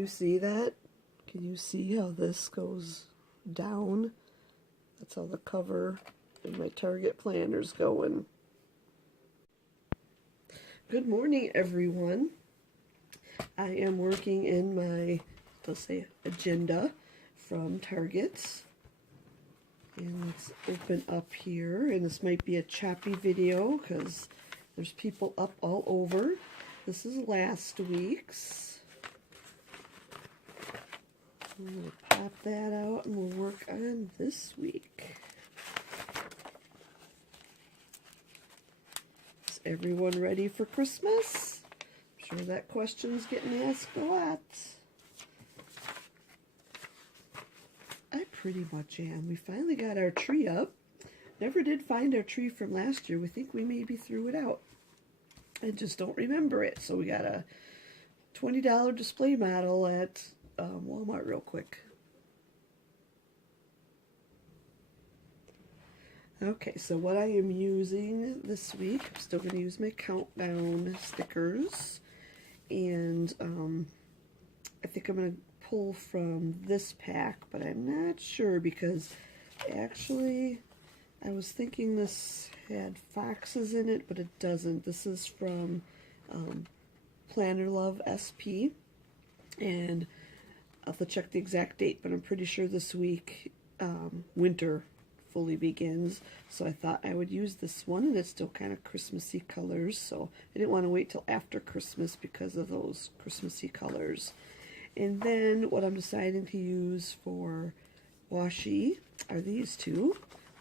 you see that? Can you see how this goes down? That's how the cover in my Target planner's going. Good morning, everyone. I am working in my, let's say, agenda from Target. And let's open up here. And this might be a choppy video because there's people up all over. This is last week's. I'm going to pop that out and we'll work on this week. Is everyone ready for Christmas? I'm sure that question's getting asked a lot. I pretty much am. We finally got our tree up. Never did find our tree from last year. We think we maybe threw it out. I just don't remember it. So we got a $20 display model at Walmart real quick. Okay, so what I am using this week, I'm still going to use my countdown stickers. And I think I'm going to pull from this pack, but I'm not sure because actually I was thinking this had foxes in it, but it doesn't. This is from Planner Love SP, and I'll have to check the exact date, but I'm pretty sure this week winter fully begins, so I thought I would use this one, and it's still kind of Christmassy colors, so I didn't want to wait till after Christmas because of those Christmassy colors. And then what I'm deciding to use for washi are these two.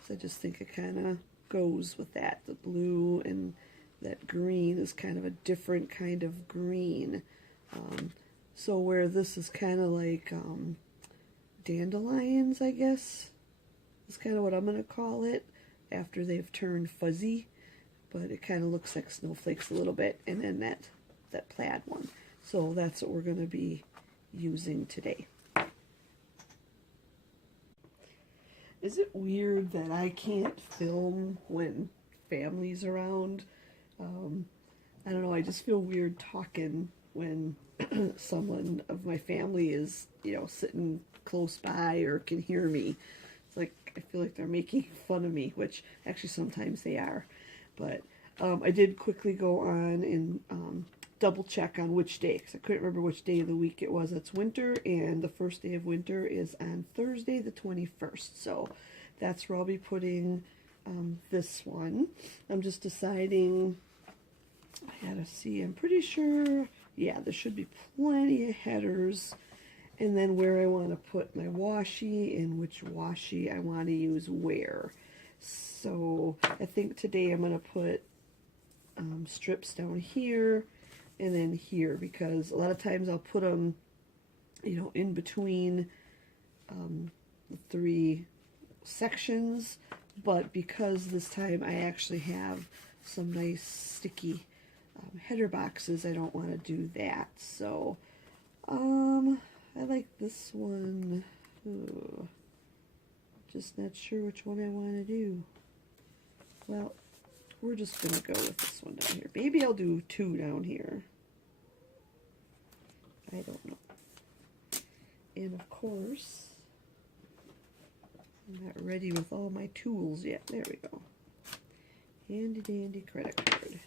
So I just think it kind of goes with that. The blue and that green is kind of a different kind of green. So where this is kind of like dandelions, I guess, is kind of what I'm going to call it after they've turned fuzzy. But it kind of looks like snowflakes a little bit. And then that plaid one. So that's what we're going to be using today. Is it weird that I can't film when family's around? I don't know, I just feel weird talking when someone of my family is, you know, sitting close by or can hear me. It's like, I feel like they're making fun of me, which actually sometimes they are. But I did quickly go on and double check on which day, because I couldn't remember which day of the week it was. It's winter, and the first day of winter is on Thursday the 21st. So that's where I'll be putting this one. I'm just deciding, I gotta see, I'm pretty sure, yeah, there should be plenty of headers, and then where I want to put my washi and which washi I want to use where. So I think today I'm going to put strips down here and then here, because a lot of times I'll put them, you know, in between the three sections, but because this time I actually have some nice sticky header boxes, I don't want to do that. So I like this one. Ooh, just not sure which one I want to do. Well, we're just going to go with this one down here. Maybe I'll do two down here. I don't know. And of course, I'm not ready with all my tools yet. There we go. Handy dandy credit card.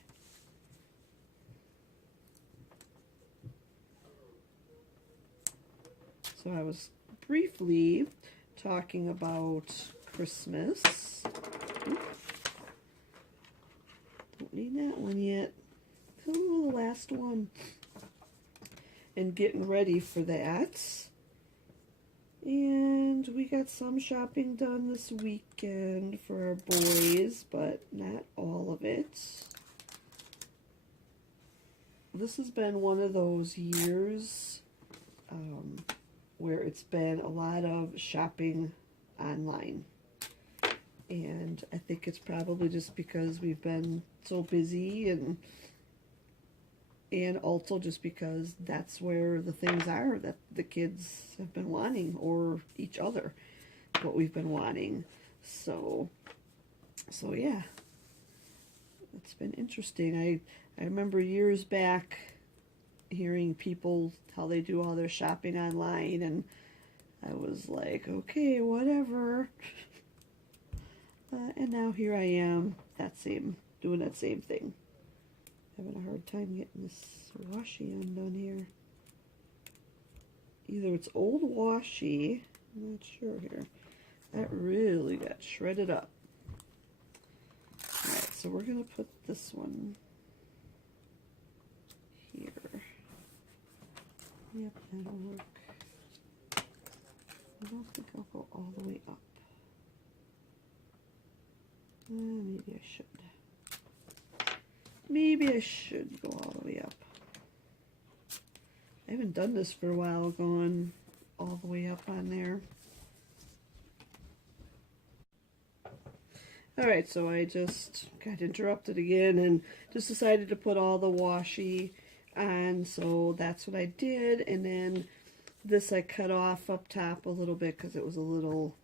So I was briefly talking about Christmas. Don't need that one yet. Oh, the last one. And getting ready for that. And we got some shopping done this weekend for our boys, but not all of it. This has been one of those years where it's been a lot of shopping online. And I think it's probably just because we've been so busy, and also just because that's where the things are that the kids have been wanting, or each other, what we've been wanting. So yeah, it's been interesting. I remember years back hearing people how they do all their shopping online, and I was like, okay, whatever. And now here I am, doing that same thing. Having a hard time getting this washi undone here. Either it's old washi, I'm not sure here. That really got shredded up. Alright, so we're going to put this one here. Yep, that'll work. I don't think I'll go all the way up. Maybe I should. Maybe I should go all the way up. I haven't done this for a while, going all the way up on there. Alright, so I just got interrupted again and just decided to put all the washi on, so that's what I did. And then this I cut off up top a little bit because it was a little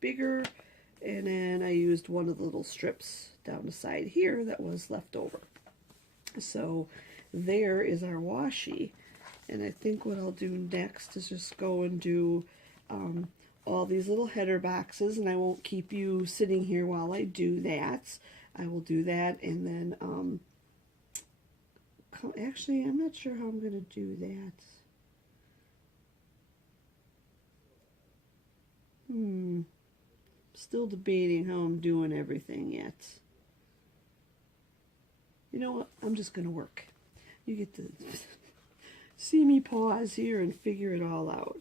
bigger, and then I used one of the little strips down the side here that was left over. So there is our washi, and I think what I'll do next is just go and do all these little header boxes, and I won't keep you sitting here while I do that. I will do that, and then actually I'm not sure how I'm going to do that. Still debating how I'm doing everything yet. You know what? I'm just going to work. You get to see me pause here and figure it all out.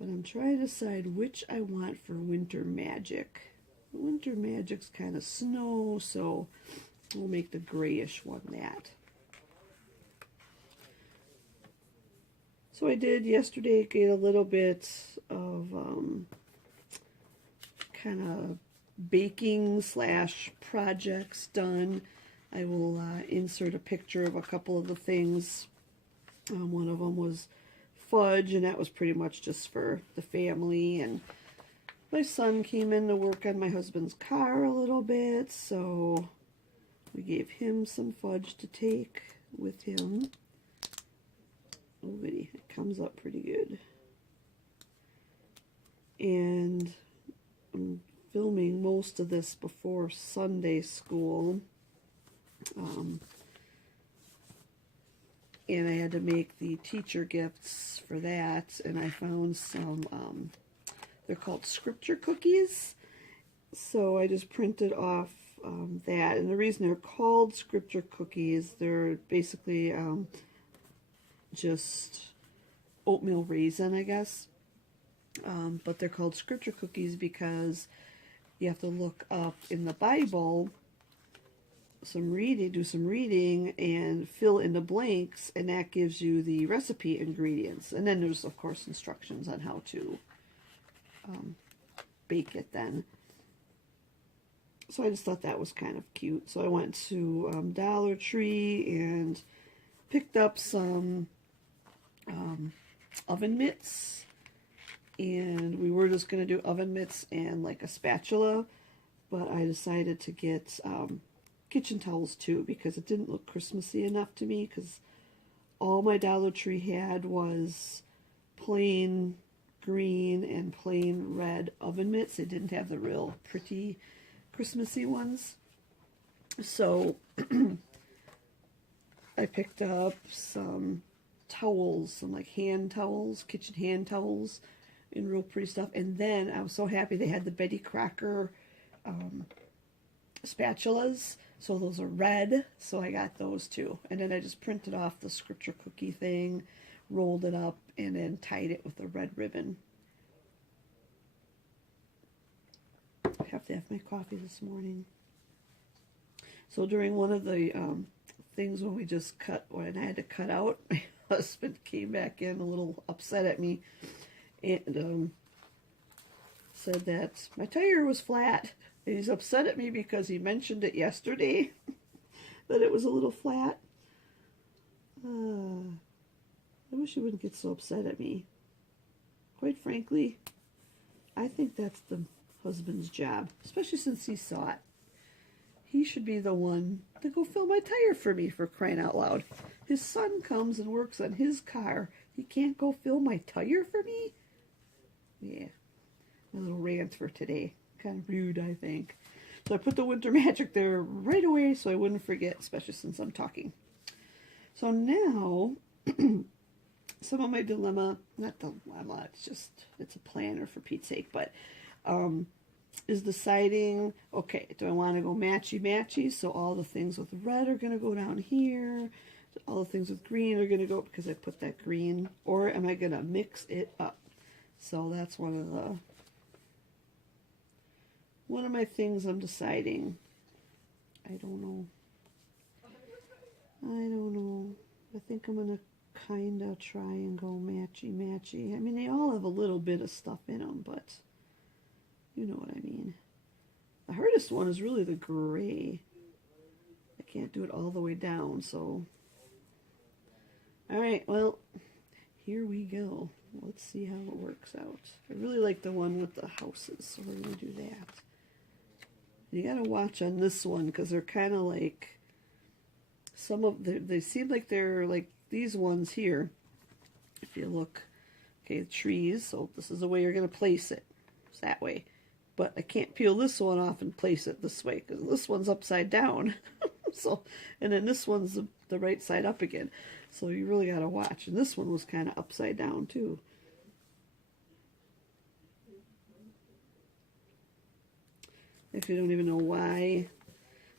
But I'm trying to decide which I want for Winter Magic. Winter Magic's kind of snow, so we'll make the grayish one that. So I did yesterday get a little bit of kind of baking / projects done. I will insert a picture of a couple of the things. One of them was fudge, and that was pretty much just for the family. And my son came in to work on my husband's car a little bit, so we gave him some fudge to take with him. Oh, goody, it comes up pretty good. And I'm filming most of this before Sunday school. And I had to make the teacher gifts for that, and I found some, they're called scripture cookies. So I just printed off that, and the reason they're called scripture cookies, they're basically just oatmeal raisin, I guess. But they're called scripture cookies because you have to look up in the Bible do some reading and fill in the blanks, and that gives you the recipe ingredients. And then there's, of course, instructions on how to bake it then. So I just thought that was kind of cute. So I went to Dollar Tree and picked up some oven mitts. And we were just going to do oven mitts and like a spatula, but I decided to get kitchen towels too, because it didn't look Christmassy enough to me, because all my Dollar Tree had was plain green and plain red oven mitts. They didn't have the real pretty Christmassy ones. So I picked up some towels, some like hand towels, kitchen hand towels, and real pretty stuff. And then I was so happy they had the Betty Crocker spatulas. So those are red, so I got those too. And then I just printed off the scripture cookie thing, rolled it up, and then tied it with a red ribbon. I have to have my coffee this morning. So during one of the things when I had to cut out, my husband came back in a little upset at me and said that my tire was flat. And he's upset at me because he mentioned it yesterday, that it was a little flat. I wish he wouldn't get so upset at me. Quite frankly, I think that's the husband's job, especially since he saw it. he should be the one to go fill my tire for me, for crying out loud. His son comes and works on his car. He can't go fill my tire for me? Yeah, my little rant for today. Kind of rude, I think. So I put the Winter Magic there right away so I wouldn't forget, especially since I'm talking. So now, some of my dilemma, not dilemma, it's a planner for Pete's sake, but is deciding, okay, do I want to go matchy-matchy? So all the things with red are going to go down here. All the things with green are going to go because I put that green. Or am I going to mix it up? So that's one of my things I'm deciding. I don't know. I think I'm going to kind of try and go matchy-matchy. I mean, they all have a little bit of stuff in them, but you know what I mean. The hardest one is really the gray. I can't do it all the way down, so. Alright, well, here we go. Let's see how it works out. I really like the one with the houses, so we're going to do that. You got to watch on this one, because they're kind of like, they seem like they're like these ones here. If you look, okay, the trees, so this is the way you're going to place it. It's that way. But I can't peel this one off and place it this way, because this one's upside down. So, and then this one's the right side up again. So you really got to watch. And this one was kind of upside down too. If you don't even know why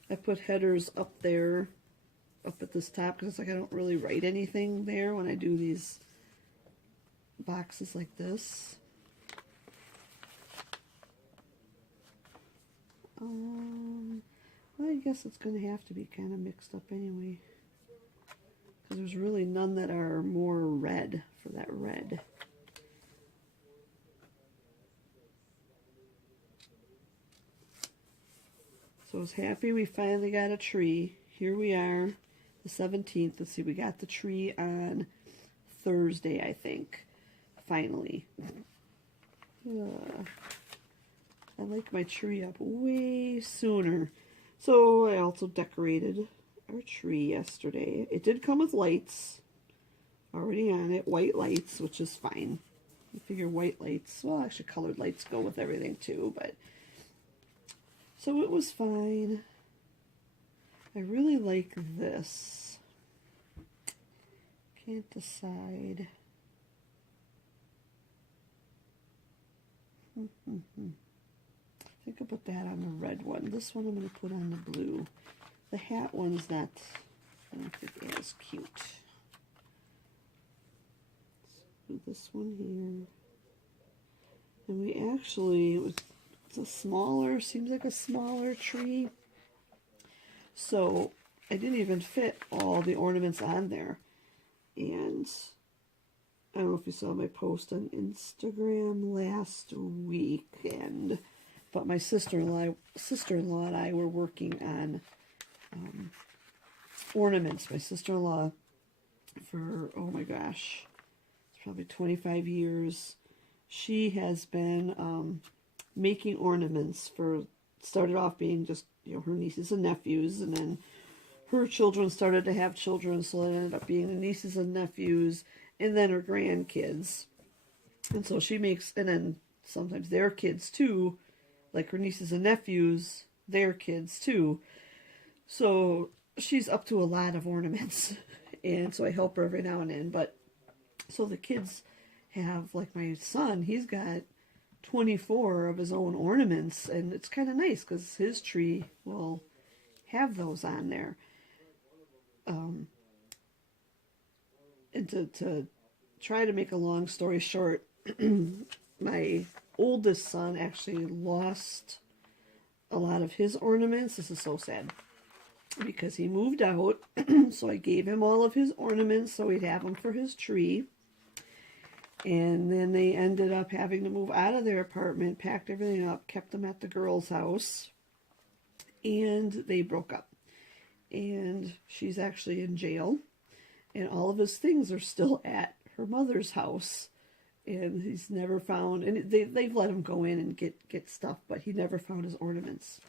I put headers up there, up at this top, because it's like I don't really write anything there when I do these boxes like this. Well, I guess it's going to have to be kind of mixed up anyway, because there's really none that are more red for that red. So I was happy we finally got a tree. Here we are, the 17th. Let's see, we got the tree on Thursday, I think, finally. I like my tree up way sooner. So I also decorated our tree yesterday. It did come with lights already on it, white lights, which is fine. I figure white lights, well, actually colored lights go with everything too, but so it was fine. I really like this. Can't decide. I think I'll put that on the red one. This one I'm going to put on the blue. The hat one's not, I don't think, as cute. Let's do this one here. And we actually, it's a smaller, seems like a smaller tree. So I didn't even fit all the ornaments on there. And I don't know if you saw my post on Instagram last weekend. But my sister-in-law and I were working on ornaments. My sister-in-law, for, oh my gosh, it's probably 25 years, she has been making ornaments for, started off being just, you know, her nieces and nephews, and then her children started to have children, so it ended up being the nieces and nephews, and then her grandkids. And so she makes, and then sometimes their kids too, like her nieces and nephews, their kids too. So she's up to a lot of ornaments. And so I help her every now and then. But so the kids have, like my son, he's got 24 of his own ornaments. And it's kind of nice because his tree will have those on there. And to try to make a long story short, my oldest son actually lost a lot of his ornaments. This is so sad because he moved out. So I gave him all of his ornaments so he'd have them for his tree. And then they ended up having to move out of their apartment, packed everything up, kept them at the girl's house, and they broke up. And she's actually in jail, and all of his things are still at her mother's house. And he's never found, and they've let him go in and get stuff, but he never found his ornaments.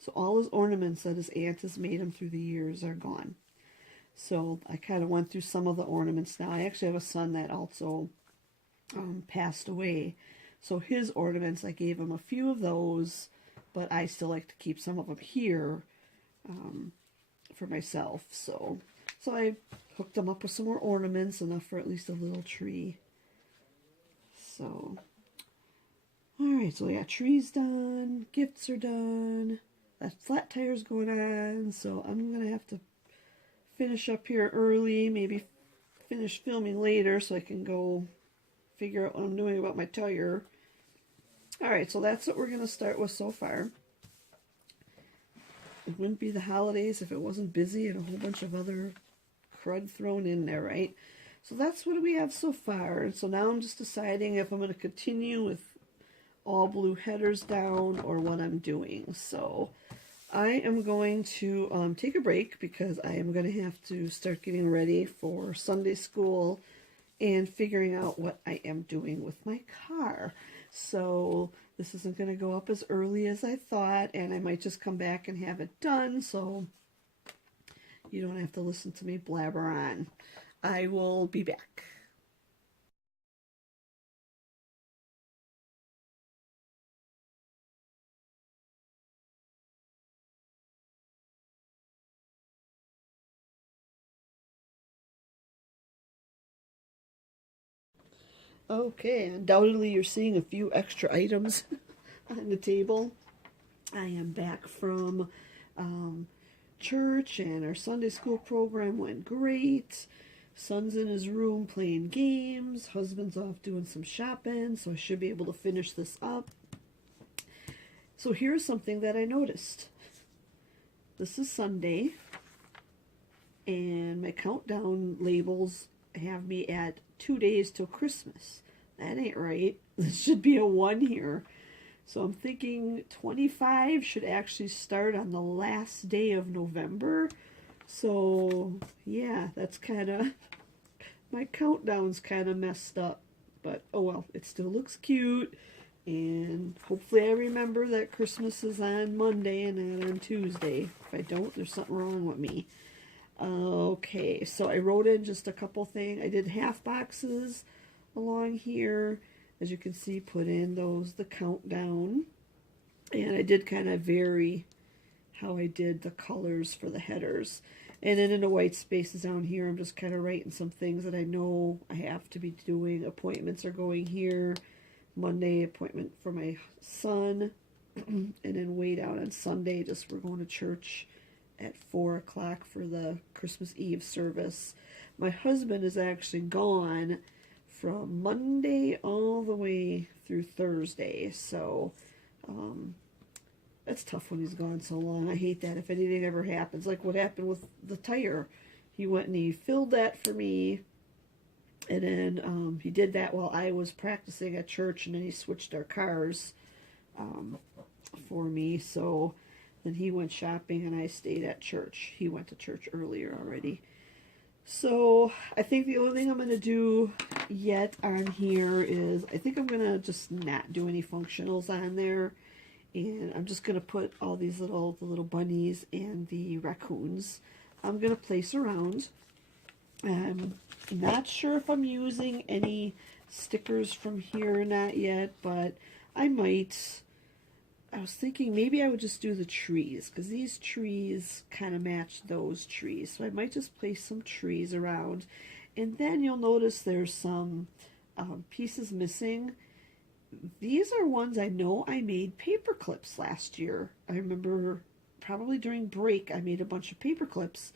So all his ornaments that his aunt has made him through the years are gone. So I kind of went through some of the ornaments now. I actually have a son that also passed away. So his ornaments, I gave him a few of those, but I still like to keep some of them here for myself. So I hooked him up with some more ornaments, enough for at least a little tree. So, alright, so yeah, tree's done, gifts are done, that flat tire's going on, so I'm going to have to finish up here early, maybe finish filming later so I can go figure out what I'm doing about my tire. Alright, so that's what we're going to start with so far. It wouldn't be the holidays if it wasn't busy and a whole bunch of other crud thrown in there, right? So that's what we have so far. And so now I'm just deciding if I'm going to continue with all blue headers down or what I'm doing. So I am going to take a break because I am going to have to start getting ready for Sunday school and figuring out what I am doing with my car. So this isn't going to go up as early as I thought, and I might just come back and have it done so you don't have to listen to me blabber on. I will be back. Okay, undoubtedly you're seeing a few extra items on the table. I am back from church, and our Sunday school program went great. Son's in his room playing games. Husband's off doing some shopping, so I should be able to finish this up. So here's something that I noticed. This is Sunday, and my countdown labels have me at 2 days till Christmas. That ain't right. There should be a 1 here. So I'm thinking 25 should actually start on the last day of November. So yeah, that's kind of, my countdown's kind of messed up. But oh well, it still looks cute. And hopefully I remember that Christmas is on Monday and not on Tuesday. If I don't, there's something wrong with me. Okay, so I wrote in just a couple things. I did half boxes along here. As you can see, put in the countdown. And I did kind of vary how I did the colors for the headers. And then in the white spaces down here, I'm just kind of writing some things that I know I have to be doing. Appointments are going here. Monday, appointment for my son. And then way down on Sunday, just we're going to church at 4 o'clock for the Christmas Eve service. My husband is actually gone from Monday all the way through Thursday, so that's tough when he's gone so long. I hate that if anything ever happens, like what happened with the tire. He went and he filled that for me, and then he did that while I was practicing at church, and then he switched our cars for me, so then he went shopping and I stayed at church. He went to church earlier already. So I think the only thing I'm going to do yet on here is I think I'm going to just not do any functionals on there. And I'm just going to put all these the little bunnies and the raccoons. I'm going to place around. I'm not sure if I'm using any stickers from here or not yet, but I might. I was thinking maybe I would just do the trees, because these trees kind of match those trees. So I might just place some trees around. And then you'll notice there's some pieces missing. These are ones I know I made paper clips last year. I remember probably during break I made a bunch of paper clips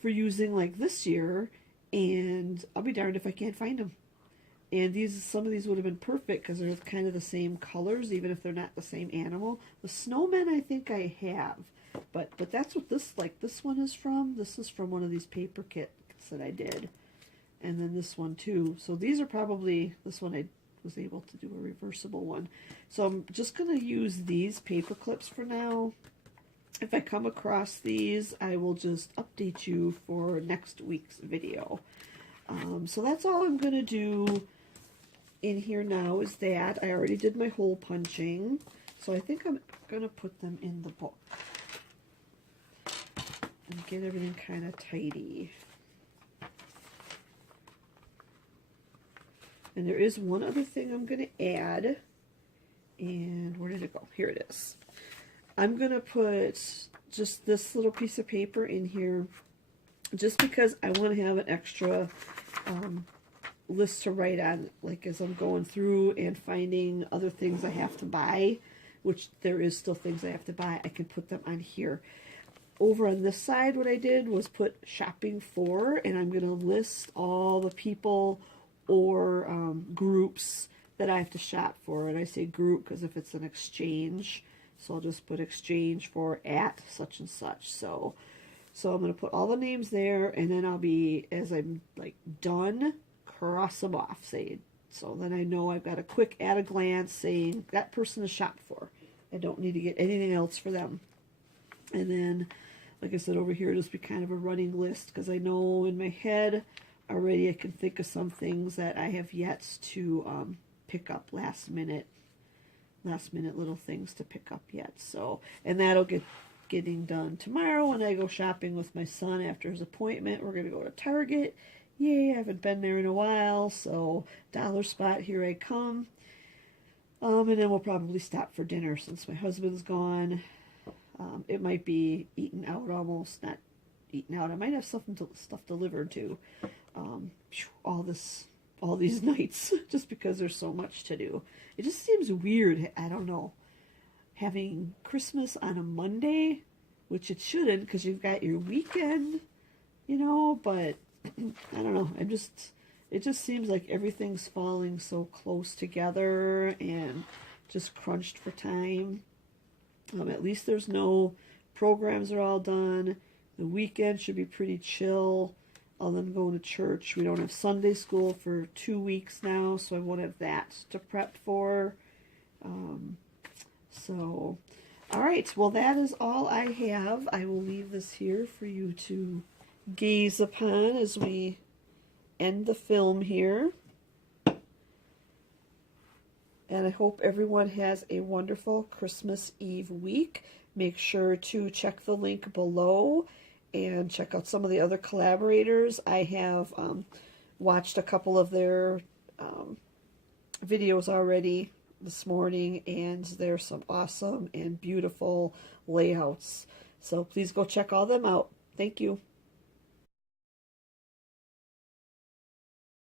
for using like this year. And I'll be darned if I can't find them. And some of these would have been perfect because they're kind of the same colors, even if they're not the same animal. The snowmen I think I have, but that's what this one is from. This is from one of these paper kits that I did, and then this one too. So these are probably, this one I was able to do a reversible one. So I'm just gonna use these paper clips for now. If I come across these, I will just update you for next week's video. So that's all I'm gonna do in here now is that. I already did my hole punching, so I think I'm going to put them in the book. and get everything kind of tidy. And there is one other thing I'm going to add. And where did it go? Here it is. I'm going to put just this little piece of paper in here just because I want to have an extra list to write on, like as I'm going through and finding other things I have to buy, which there is still things I have to buy. I can put them on here. Over on this side, what I did was put shopping for, and I'm going to list all the people or groups that I have to shop for. And I say group because if it's an exchange, so I'll just put exchange for at such and such. So I'm going to put all the names there, and then I'll be, as I'm like done, cross them off. So then I know I've got a quick at a glance saying that person to shop for. I don't need to get anything else for them. And then, like I said, over here, it'll just be kind of a running list because I know in my head already I can think of some things that I have yet to pick up last minute little things to pick up yet. So, and that'll getting done tomorrow when I go shopping with my son after his appointment. We're going to go to Target. Yay, I haven't been there in a while, so dollar spot, here I come. And then we'll probably stop for dinner since my husband's gone. It might be eaten out almost, not eaten out. I might have stuff delivered too. All these nights, just because there's so much to do. It just seems weird, I don't know, having Christmas on a Monday, which it shouldn't because you've got your weekend, but I don't know. It just seems like everything's falling so close together and just crunched for time. At least there's no programs are all done. The weekend should be pretty chill. Other than going to church, we don't have Sunday school for 2 weeks now, so I won't have that to prep for. All right, well, that is all I have. I will leave this here for you to gaze upon as we end the film here. And I hope everyone has a wonderful Christmas Eve week. Make sure to check the link below and check out some of the other collaborators. I have watched a couple of their videos already this morning, and there's some awesome and beautiful layouts. So please go check all them out. Thank you.